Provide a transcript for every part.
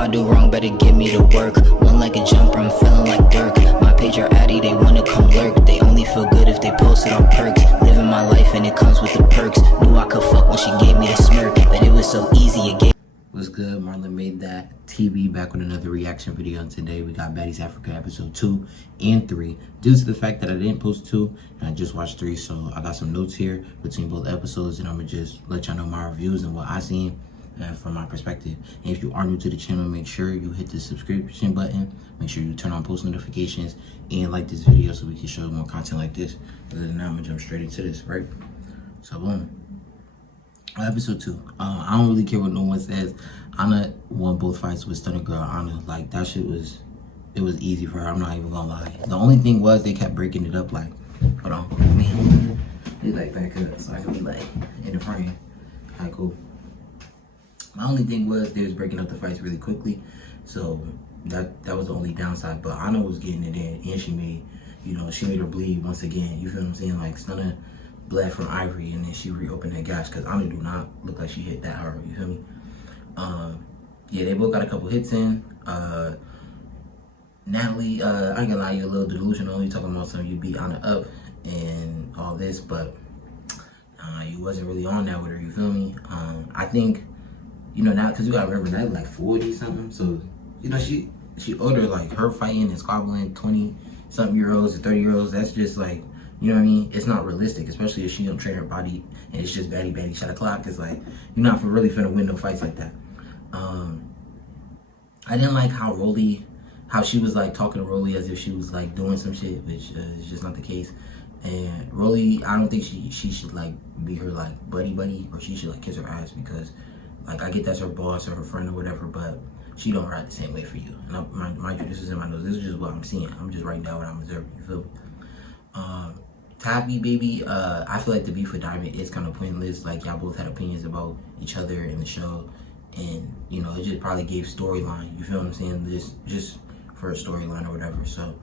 I do wrong, better give me the work. One like a jumper, I'm feeling like Dirk. My page are addy, they wanna come lurk. They only feel good if they post it on perks. Living my life and it comes with the perks. Knew I could fuck when she gave me the smirk, but it was so easy, it gave. What's good? MarlonmadethatTV back with another reaction video, and today we got Baddies Africa episode 2 and 3. Due to the fact that I didn't post 2 and I just watched 3, so I got some notes here between both episodes, and I'm gonna just let y'all know my reviews and what I seen from my perspective. And if you are new to the channel, make sure you hit the subscription button, make sure you turn on post notifications, and like this video so we can show more content like this. Other than that, I'm gonna jump straight into this, right? So boom. Episode 2. I don't really care what no one says. Anna won both fights with Stunner Girl. Anna, like, that shit was, it was easy for her. I'm not even gonna lie. The only thing was they kept breaking it up. Like, hold on, me. They like back up so I can be like in the frame. Alright, cool. My only thing was they was breaking up the fights really quickly, so that was the only downside. But Anna was getting it in, and she made, you know, she made her bleed once again. You feel what I'm saying? Like, Stunner bled from Ivory, and then she reopened that gash, because Anna do not look like she hit that hard. You feel me? Yeah, they both got a couple hits in. Natalie, I ain't gonna lie, you a little delusional. You talking about something you beat Anna up and all this, but you wasn't really on that with her. You feel me? I think, you know, now, because you gotta remember, Natalie like 40 something, so you know she older. Like, her fighting and squabbling 20 something year olds or 30 year olds, that's just like, you know what I mean? It's not realistic, especially if she don't train her body and it's just baddie shot o'clock. It's like, you're not really finna win no fights like that. I didn't like how she was like talking to Rolly as if she was like doing some shit, which is just not the case. And Rolly, I don't think she should like be her like buddy, or she should like kiss her ass, because like, I get that's her boss or her friend or whatever, but she don't ride the same way for you. And mind you, this is in my notes. This is just what I'm seeing. I'm just writing down what I'm observing. You feel me? Tabby, baby, I feel like the beef with Diamond is kind of pointless. Like, y'all both had opinions about each other in the show, and you know, it just probably gave storyline. You feel what I'm saying? This just for a storyline or whatever. So,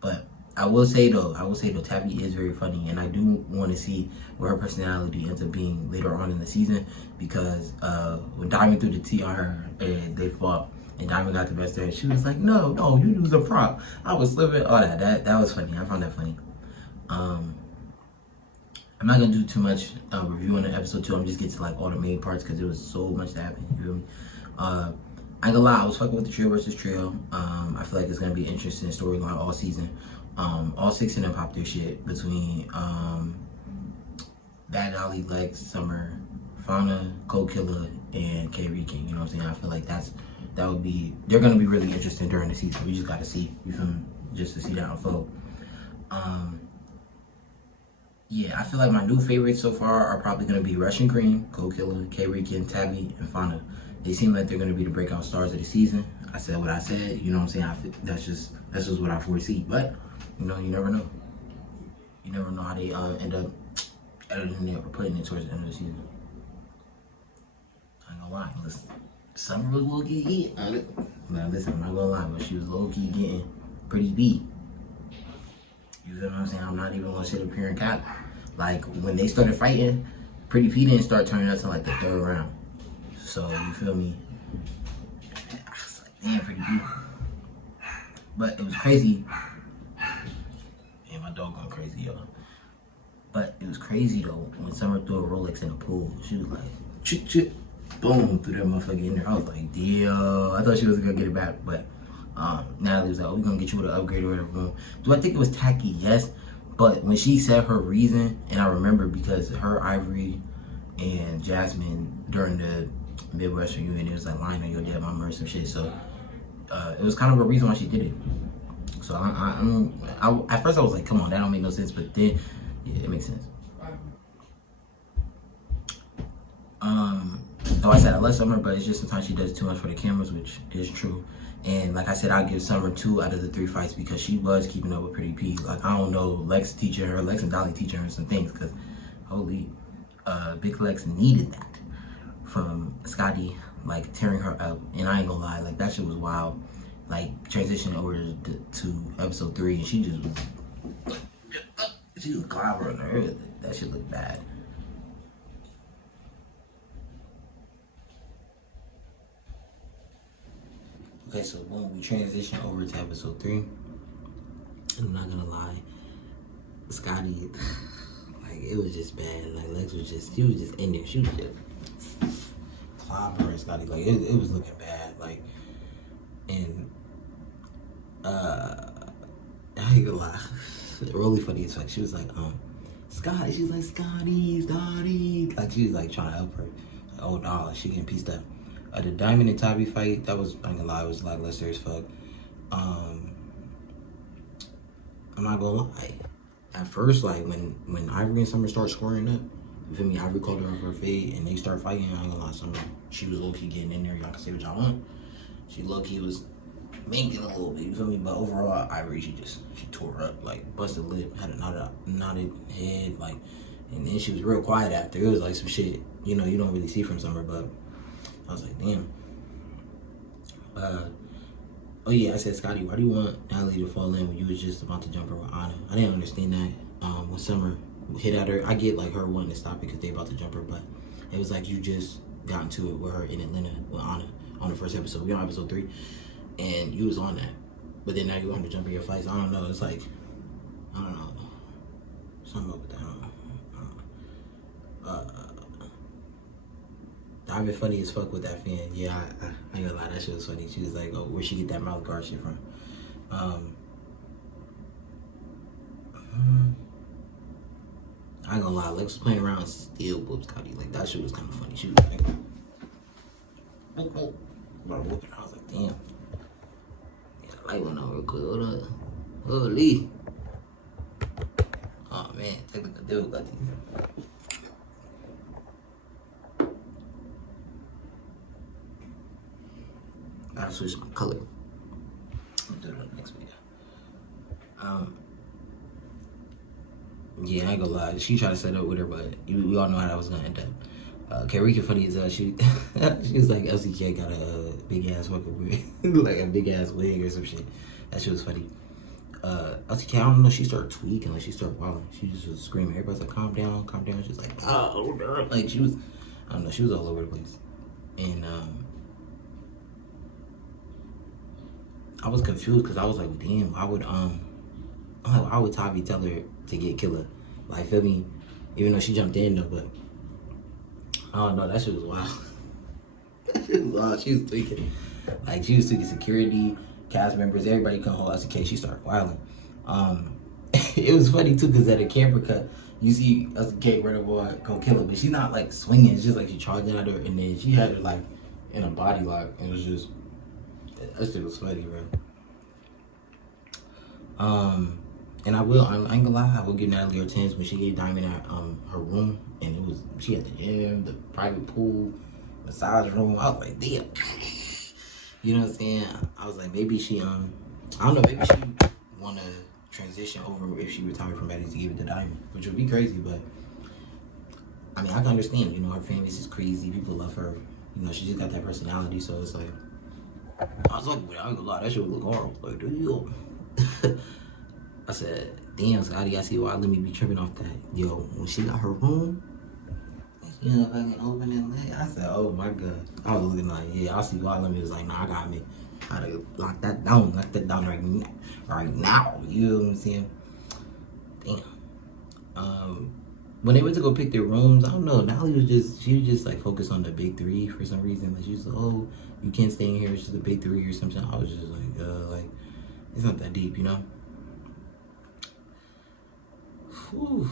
but I will say though, Tabby is very funny, and I do want to see what her personality ends up being later on in the season, because when Diamond threw the tea on her and they fought, and Diamond got the best of her, she was like, no, you was a prop. I was slipping. All that was funny. I found that funny. I'm not gonna do too much reviewing the episode 2. I'm just getting to like all the main parts, because there was so much that happened. You feel me? I ain't gonna lie, I was fucking with the trio versus trio. I feel like it's gonna be an interesting storyline all season. All 6 of them popped their shit between Bad Dolly, Lex, Summer, Fauna, Cold Killer, and K-King. You know what I'm saying? I feel like they're gonna be really interesting during the season. We just gotta see, you feel me? Just to see that unfold. Yeah, I feel like my new favorites so far are probably going to be Russian Cream, Cold Killer, K-Rican, Tabby, and Fauna. They seem like they're going to be the breakout stars of the season. I said what I said, you know what I'm saying? I feel, that's just what I foresee. But, you know, you never know. You never know how they end up editing it or putting it towards the end of the season. I ain't gonna lie, listen. Summer was low-key getting, now listen, I'm not gonna lie, but she was low-key getting pretty beat. You feel what I'm saying? I'm not even gonna sit up here and cap. Like, when they started fighting, Pretty P didn't start turning up to like the 3rd round. So, you feel me? I was like, damn, Pretty P. But it was crazy. Man, my dog going crazy, yo. But it was crazy though, when Summer threw a Rolex in the pool. She was like, chit, boom, threw that motherfucker in there. I was like, damn. I thought she was gonna get it back, but Natalie was like, oh, we're gonna get you with an upgrade or whatever. Do I think it was tacky? Yes. But when she said her reason, and I remember because her, Ivory, and Jasmine during the Midwestern Union, it was like lying on your dead mama or some shit. So it was kind of a reason why she did it. So at first I was like, come on, that don't make no sense. But then, yeah, it makes sense. Though I said I love Summer, but it's just sometimes she does too much for the cameras, which is true. And like I said, I'll give Summer 2 out of the 3 fights, because she was keeping up with Pretty P. Like, I don't know, Lex and Dolly teaching her some things, because holy, Big Lex needed that from Scotty, like tearing her up. And I ain't gonna lie, like that shit was wild. Like, transitioning over to episode 3, and she was clobbering her. That shit looked bad. Okay, so when we transition over to episode 3, I'm not gonna lie, Scotty, like, it was just bad. Like, Lex was just, she was just in there. She was just clobbering Scotty. Like, it was looking bad. Like, and, I ain't gonna lie, really funny as fuck. She was like, Scotty, she was like, Scotty. Like, she was like trying to help her. Like, oh, no, she getting pieced up. The Diamond and Tabby fight, that was, I ain't gonna lie, it was lackluster as fuck. I'm not gonna lie. At first, like, when Ivory and Summer start squaring up, you feel me? Ivory called her off her fade and they start fighting. I ain't gonna lie, Summer, she was low-key getting in there. Y'all can say what y'all want. She low-key was making a little bit, you feel me? But overall, Ivory, she tore up, like, busted lip, had a knotted head, like, and then she was real quiet after. It was like some shit, you know, you don't really see from Summer, but I was like, damn. Oh yeah, I said, Scotty, why do you want Natalie to fall in when you was just about to jump her with Anna? I didn't understand that. When Summer hit at her, I get like her wanting to stop it because they about to jump her, but it was like you just got into it with her in Atlanta with Anna on the first episode. We on episode 3, and you was on that. But then now you want to jump in your fights. I don't know. It's like, I don't know. Something up with that. I don't know. I've been funny as fuck with that fan. Yeah, I ain't gonna lie, that shit was funny. She was like, oh, where'd she get that mouth guard shit from? I ain't gonna lie, Lex was playing around and still whooped Scotty. Like, that shit was kind of funny. She was like, oh. Whooping. I was like, damn. Yeah, the light went on real quick. Hold up. Holy. Oh, man. Technical difficulties. Gotta switch my color. I'll do it on the next video. Yeah, I ain't gonna lie. She tried to set up with her, but we all know how that was gonna end up. Karika funny as hell. She was like, LCK got a big ass fucking wig, like a big ass wig or some shit. That shit was funny. LCK, I don't know. She started tweaking, like she started wilding. She just was screaming. Everybody's like, calm down, calm down. She's like, oh, girl. Like she was, I don't know. She was all over the place, and I was confused because I was like, damn, I would Tavi tell her to get Killer? Like, feel me? Even though she jumped in though, but I don't know, that shit was wild. That shit was wild. She was tweaking. Like, she was tweaking security, cast members, everybody couldn't hold LCK. She started wilding. It was funny too, because at a camera cut, you see LCK run over, go kill her, but she's not like swinging. It's just like she charged at her, and then she had her like in a body lock, and it was just, that shit was funny, bro. And I ain't gonna lie, I will give Natalie her 10s when she gave Diamond at her room, and it was, she had the gym, the private pool, massage room. I was like, damn. You know what I'm saying? I was like, maybe she, I don't know, maybe she wanna transition over if she retired from Baddies to give it to Diamond, which would be crazy, but I mean, I can understand, you know, her fan base is crazy, people love her, you know, she just got that personality, so it's like, I was like, I ain't gonna lie, that shit would look horrible. Like, dude, I said, damn, Scotty, I see why let me be tripping off that. Yo, when she got her room, you know, fucking open and lit, I said, oh my god. I was looking like, yeah, I see why let me was like, nah, I got me. I gotta lock that down right now. You know what I'm saying? Damn. When they went to go pick their rooms, I don't know, she was just like focused on the big 3 for some reason. Like, she was like, oh, you can't stay in here, it's just the big 3 or something. I was just like, it's not that deep, you know? Whew.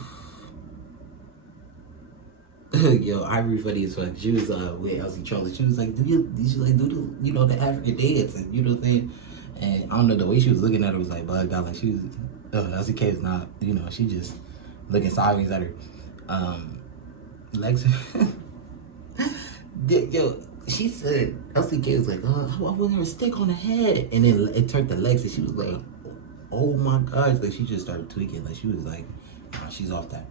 Yo, Ivory funny as fuck. She was with Elsie trolling. She was like, do the, you know, the African dance, and you know what I'm saying? And I don't know, the way she was looking at her was like bugged out. Like, she was, LCK is not, you know, she just looking sideways at her. Lex, yo, she said, LCK was like, I want her a stick on the head. And then it turned to Lex, and she was like, oh my gosh. Like, she just started tweaking. Like, she was like, she's off that.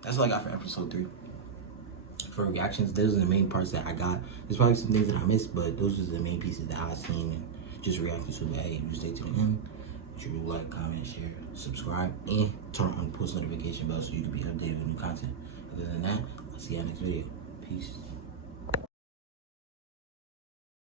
That's all I got for episode 3. For reactions, those are the main parts that I got. There's probably some things that I missed, but those are the main pieces that I seen and just reacted to. Hey, you stay to the end. Make sure you like, comment, share, subscribe, and turn on the post notification bell so you can be updated with new content. Other than that, I'll see you next video. Peace.